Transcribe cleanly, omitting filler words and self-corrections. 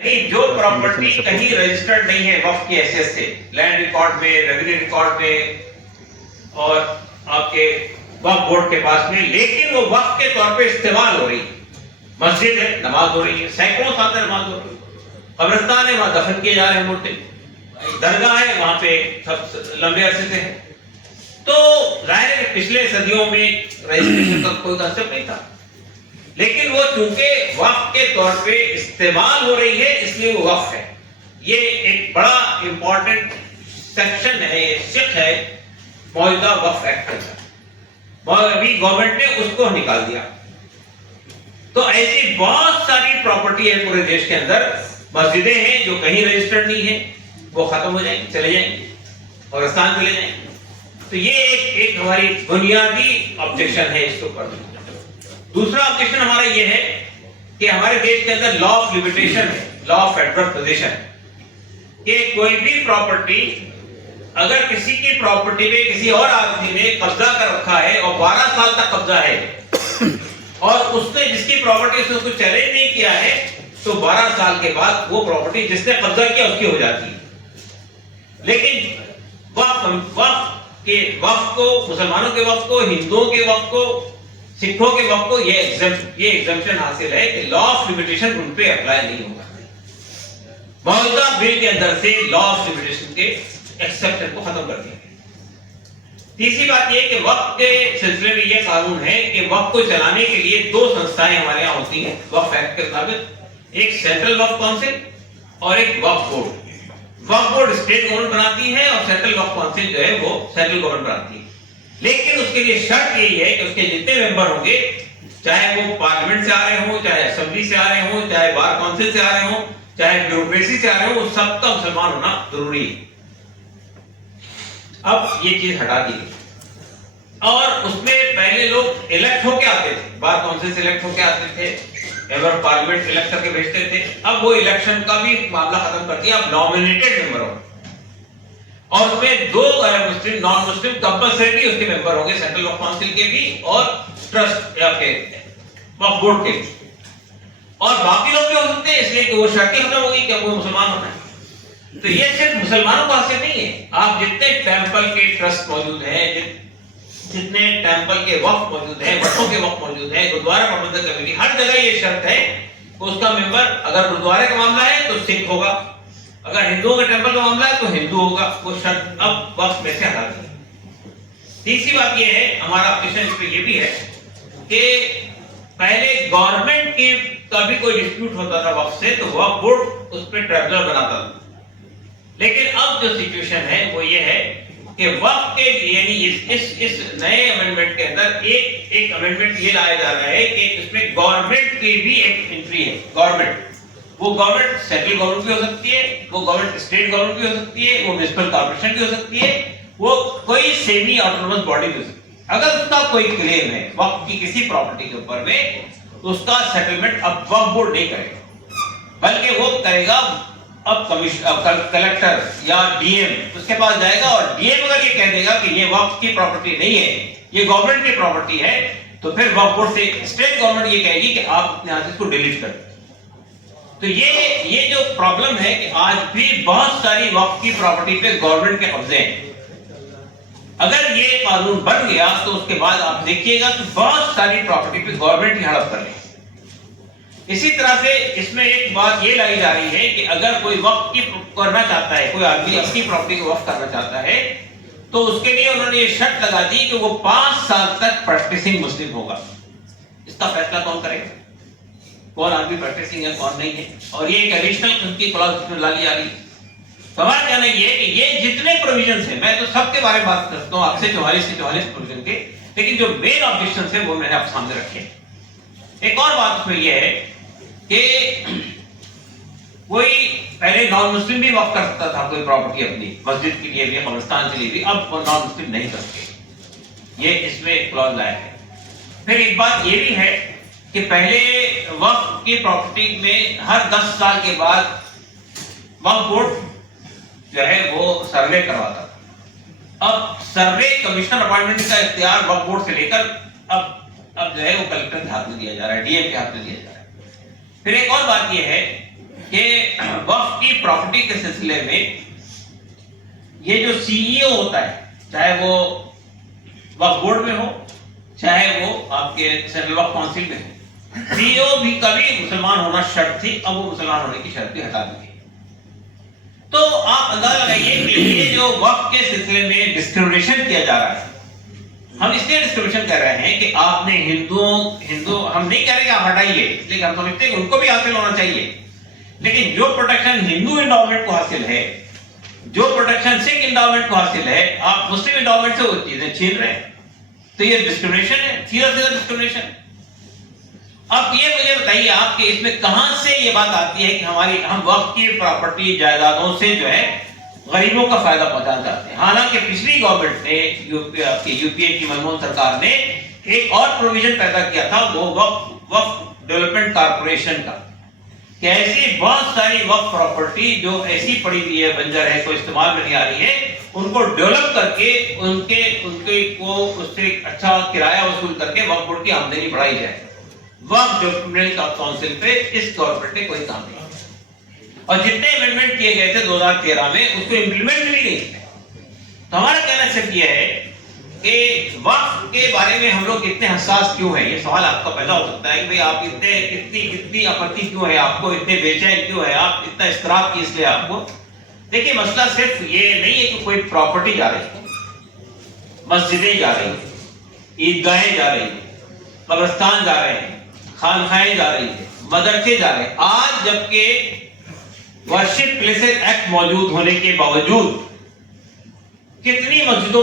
جو پراپرٹی کہیں رجسٹرڈ نہیں ہے وقف کی حیثیت سے، لینڈ ریکارڈ میں، ریونیو ریکارڈ میں اور آپ کے وقف بورڈ کے پاس میں، لیکن وہ وقف کے طور پہ استعمال ہو رہی ہے، مسجد ہے نماز ہو رہی ہے، سینکڑوں سال سے نماز ہو رہی ہے، قبرستان ہے وہاں دفن کیے جا رہے ہیں مردے، درگاہ ہے وہاں پہ سب لمبے عرصے سے ہے، تو ظاہر ہے پچھلے صدیوں میں رجسٹریشن کا کوئی کنسپٹ نہیں تھا، لیکن وہ چونکہ وقف کے طور پہ استعمال ہو رہی ہے اس لیے وہ وقف ہے۔ یہ ایک بڑا امپورٹنٹ سیکشن ہے، شق ہے موجودہ وقف ایکٹ کا، اور ابھی گورنمنٹ نے اس کو نکال دیا۔ تو ایسی بہت ساری پراپرٹی ہے پورے دیش کے اندر، مسجدیں ہیں جو کہیں رجسٹرڈ نہیں ہیں، وہ ختم ہو جائیں گی، چلے جائیں گے اور آسان چلے جائیں گے۔ تو یہ ایک ہماری بنیادی آبجیکشن ہے اس کے اوپر۔ دوسرا آبجیکشن ہمارا یہ ہے کہ ہمارے دیش کے اندر لا آف لمیٹیشن ہے، لا آف ایڈورس پوزیشن، کہ کوئی بھی پراپرٹی اگر کسی کی پراپرٹی میں کسی اور آدمی نے قبضہ کر رکھا ہے اور 12 سال تک قبضہ ہے اور اس نے جس کی پراپرٹی سے اس کو چیلنج نہیں کیا ہے، تو 12 سال کے بعد وہ پراپرٹی جس نے قبضہ کیا اس کی ہو جاتی ہے۔ لیکن وقف کو، مسلمانوں کے وقف کو، ہندوؤں کے وقف کو، سکھوں کے وقف کو یہ ایگزمپشن حاصل ہے کہ لا آف لمیٹیشن ان پہ اپلائی نہیں ہوگا۔ موجودہ بل کے اندر سے لا آف لمیٹیشن کے ایکسپشن کو ختم کر دیا گیا۔ تیسری بات یہ کہ وقف کے سلسلے میں یہ قانون ہے کہ وقف کو چلانے کے لیے 2 سنستھائیں ہمارے یہاں ہوتی ہیں وقف ایکٹ کے مطابق، ایک سینٹرل وقف کونسل اور ایک وقف بورڈ۔ وقف بورڈ اسٹیٹ گورنمنٹ بناتی ہے اور سینٹرل وقف کونسل جو ہے وہ سینٹرل گورنمنٹ بناتی ہے، لیکن اس کے لیے شرط یہی ہے کہ اس کے جتنے ممبر ہوں گے، چاہے وہ پارلیمنٹ سے آ رہے ہوں، چاہے اسمبلی سے آ رہے ہوں، چاہے بار کونسل سے آ رہے ہوں، چاہے بیوروکریسی سے آ رہے ہوں، وہ سب کا مسلمان ہونا ضروری ہے۔ اب یہ چیز ہٹا دی گئی، اور اس میں پہلے لوگ الیکٹ ہو کے آتے تھے، بار کونسل سے الیکٹ ہو کے آتے تھے، ایور پارلیمنٹ الیکٹ کر کے بھیجتے تھے۔ اب وہ الیکشن کا بھی معاملہ ختم کر دیا، اب نامینیٹڈ ممبر ہوں، اور اس میں 2 مسلم نان مسلم کمپلسری اس کے ممبر ہوں گے، سینٹرل وقف کونسل کے بھی اور ٹرسٹ یا کے وقف بورڈ کے بھی، اور باقی لوگ بھی ہو سکتے ہیں، اس لیے کہ وہ شرط ہی ختم ہوگی کہ وہ مسلمان ہونا ہے۔ تو یہ صرف مسلمانوں کو حاصل نہیں ہے، آپ جتنے ٹیمپل کے ٹرسٹ موجود ہیں، جتنے ٹیمپل کے وقف موجود ہیں، مٹھوں کے وقف موجود ہیں، گرودوارا پربندھک کمیٹی، ہر جگہ یہ شرط ہے کہ اس کا ممبر اگر گرودوارے کا معاملہ ہے تو سکھ ہوگا، اگر ہندوؤں کا ٹیمپل کا معاملہ ہے تو ہندو ہوگا، وہ شرط اب وقف میں سے ہٹا دی۔ تیسری بات یہ ہے، ہمارا اپلیکیشن اس پہ یہ بھی ہے کہ پہلے گورنمنٹ کی کا بھی کوئی ڈسپیوٹ ہوتا تھا وقف سے تو وقف بورڈ اس پہ ٹریبیونل بناتا تھا، لیکن اب جو سچویشن ہے وہ یہ ہے کہ وقف کے یعنی اس نئے امینڈمنٹ کے اندر ایک امینڈمنٹ یہ لایا جا رہا ہے کہ اس میں گورنمنٹ کی بھی ایک انٹری ہے۔ وہ گورنمنٹ سینٹرل گورنمنٹ بھی ہو سکتی ہے، وہ گورنمنٹ اسٹیٹ گورنمنٹ بھی ہو سکتی ہے، وہ میونسپل کارپوریشن بھی ہو سکتی ہے، وہ کوئی سیمی آٹونومس باڈی بھی ہو سکتی ہے۔ اگر اس کا کوئی کلیم ہے وقف کی کسی پراپرٹی کے اوپر میں، تو اس کا سیٹلمنٹ اب وقف بورڈ نہیں کرے گا، بلکہ وہ کرے گا اب کلیکٹر یا ڈی ایم اس کے پاس جائے گا، اور ڈی ایم اگر یہ کہہ دے گا کہ یہ وقف کی پراپرٹی نہیں ہے، یہ گورنمنٹ کی پراپرٹی ہے، تو پھر وقف بورڈ سے اسٹیٹ گورنمنٹ یہ کہے گی کہ آپ اپنے ہاتھ سے اس کو ڈیلیٹ کر دیں۔ تو یہ جو پرابلم ہے کہ آج بھی بہت ساری وقف کی پراپرٹی پہ گورنمنٹ کے قبضے ہیں۔ اگر یہ قانون بن گیا تو اس کے بعد آپ دیکھیے گا کہ بہت ساری پراپرٹی پہ گورنمنٹ ہی ہڑپ کر لے۔ اسی طرح سے اس میں ایک بات یہ لائی جا رہی ہے کہ اگر کوئی وقف کی کرنا چاہتا ہے، کوئی آدمی اپنی پراپرٹی کو وقف کرنا چاہتا ہے، تو اس کے لیے انہوں نے یہ شرط لگا دی کہ وہ 5 سال تک پریکٹسنگ مسلم ہوگا۔ اس کا فیصلہ کون کرے گا، کون آدمی پریکٹسنگ ہے کون نہیں ہے، اور یہ ایک ایڈیشنل ان کی کلاس میں لا لی جا رہی ہے۔ سوال کہنا یہ ہے کہ یہ جتنے پروویژنز ہیں، میں تو سب کے بارے میں بات کرتا ہوں، آپ سے 44 پروویژن کے، لیکن جو مین آبجیکشنز ہیں وہ میں نے آپ سامنے رکھے۔ ایک اور بات اس میں یہ ہے کہ کوئی پہلے نان مسلم بھی وقف کر سکتا تھا کوئی پراپرٹی اپنی، مسجد کے لیے بھی، قبرستان کے لیے بھی، اب وہ نان مسلم نہیں کر سکتے، یہ اس میں ایک کلوز لایا ہے۔ پھر ایک بات یہ بھی ہے کہ پہلے وقف کی پراپرٹی میں ہر 10 سال کے بعد وقف بورڈ جو ہے وہ سروے کرواتا تھا، اب سروے کمشنر اپائنٹمنٹ کا اختیار وقف بورڈ سے لے کر اب جو ہے وہ کلکٹر کے ہاتھ میں دیا جا رہا ہے، ڈی ایم کے ہاتھ میں دیا جا رہا ہے۔ پھر ایک اور بات یہ ہے کہ وقف کی پراپرٹی کے سلسلے میں یہ جو سی ای او ہوتا ہے، چاہے وہ وقف بورڈ میں ہو چاہے وہ آپ کے سینٹرل وقف کونسل میں ہو، سی ای او بھی کبھی مسلمان ہونا شرط تھی، اب وہ مسلمان ہونے کی شرط بھی ہٹا دی گئی۔ تو آپ اندازہ لگائیے کہ یہ جو وقف کے سلسلے میں ڈسکریمنیشن کیا جا رہا ہے، ہم اس لیے ڈسکریمنیشن کر رہے ہیں کہ آپ نے ہندو ہم نہیں کہہ رہے کہ آپ ہٹائیے، لیکن ہم سمجھتے ہیں کہ ان کو بھی حاصل ہونا چاہیے، لیکن جو پروٹیکشن ہندو انڈاؤمنٹ کو حاصل ہے، جو پروٹیکشن سکھ انڈاؤمنٹ کو حاصل ہے، آپ مسلم انڈاؤمنٹ سے وہ چیزیں چھین رہے ہیں، تو یہ ڈسکریمنیشن ہے، سیدھا سیدھا ڈسکریمنیشن۔ اب یہ مجھے بتائیے آپ کہ اس میں کہاں سے یہ بات آتی ہے کہ ہم وقف کی پراپرٹی جائیدادوں سے جو ہے غریبوں کا فائدہ پہنچانا چاہتے ہیں، حالانکہ پچھلی گورنمنٹ نے یو پی اے کی منموہن سرکار نے ایک اور پروویژن پیدا کیا تھا، وہ وقف ڈیولپمنٹ کارپوریشن کا، کہ ایسی بہت ساری وقف پراپرٹی جو ایسی پڑی ہوئی ہے، بنجر ہے، کوئی استعمال میں نہیں آ رہی ہے، ان کو ڈیولپ کر کے ان کو اس سے اچھا کرایہ وصول کر کے وقف بورڈ کی آمدنی بڑھائی جائے۔ وقف ڈیولپمنٹ کونسل پہ اس گورنمنٹ نے کوئی کام نہیں، اور جتنے امینڈمنٹ کیے گئے تھے 2013 میں اس کو امپلیمنٹ بھی نہیں کیا۔ تو ہمارا کہنا صرف یہ ہے کہ وقف کے بارے میں ہم لوگ اتنے حساس کیوں ہیں، یہ سوال آپ کا پیدا ہو سکتا ہے کہ بھئی آپ اتنی اپتی کیوں ہے، آپ کو اتنے بے چین کیوں ہے، آپ اتنا اضطراب کس لیے آپ کو؟ دیکھیے مسئلہ صرف یہ نہیں ہے کہ کوئی پراپرٹی جا رہی ہے، مسجدیں جا رہی ہیں، عیدگاہیں جا رہی ہیں، قبرستان جا رہے ہیں، خانقاہیں جا رہی ہیں، مدرسے جا رہے ہیں۔ آج جبکہ ورشپ پلیسز ایکٹ موجود ہونے کے باوجود کتنی مسجدوں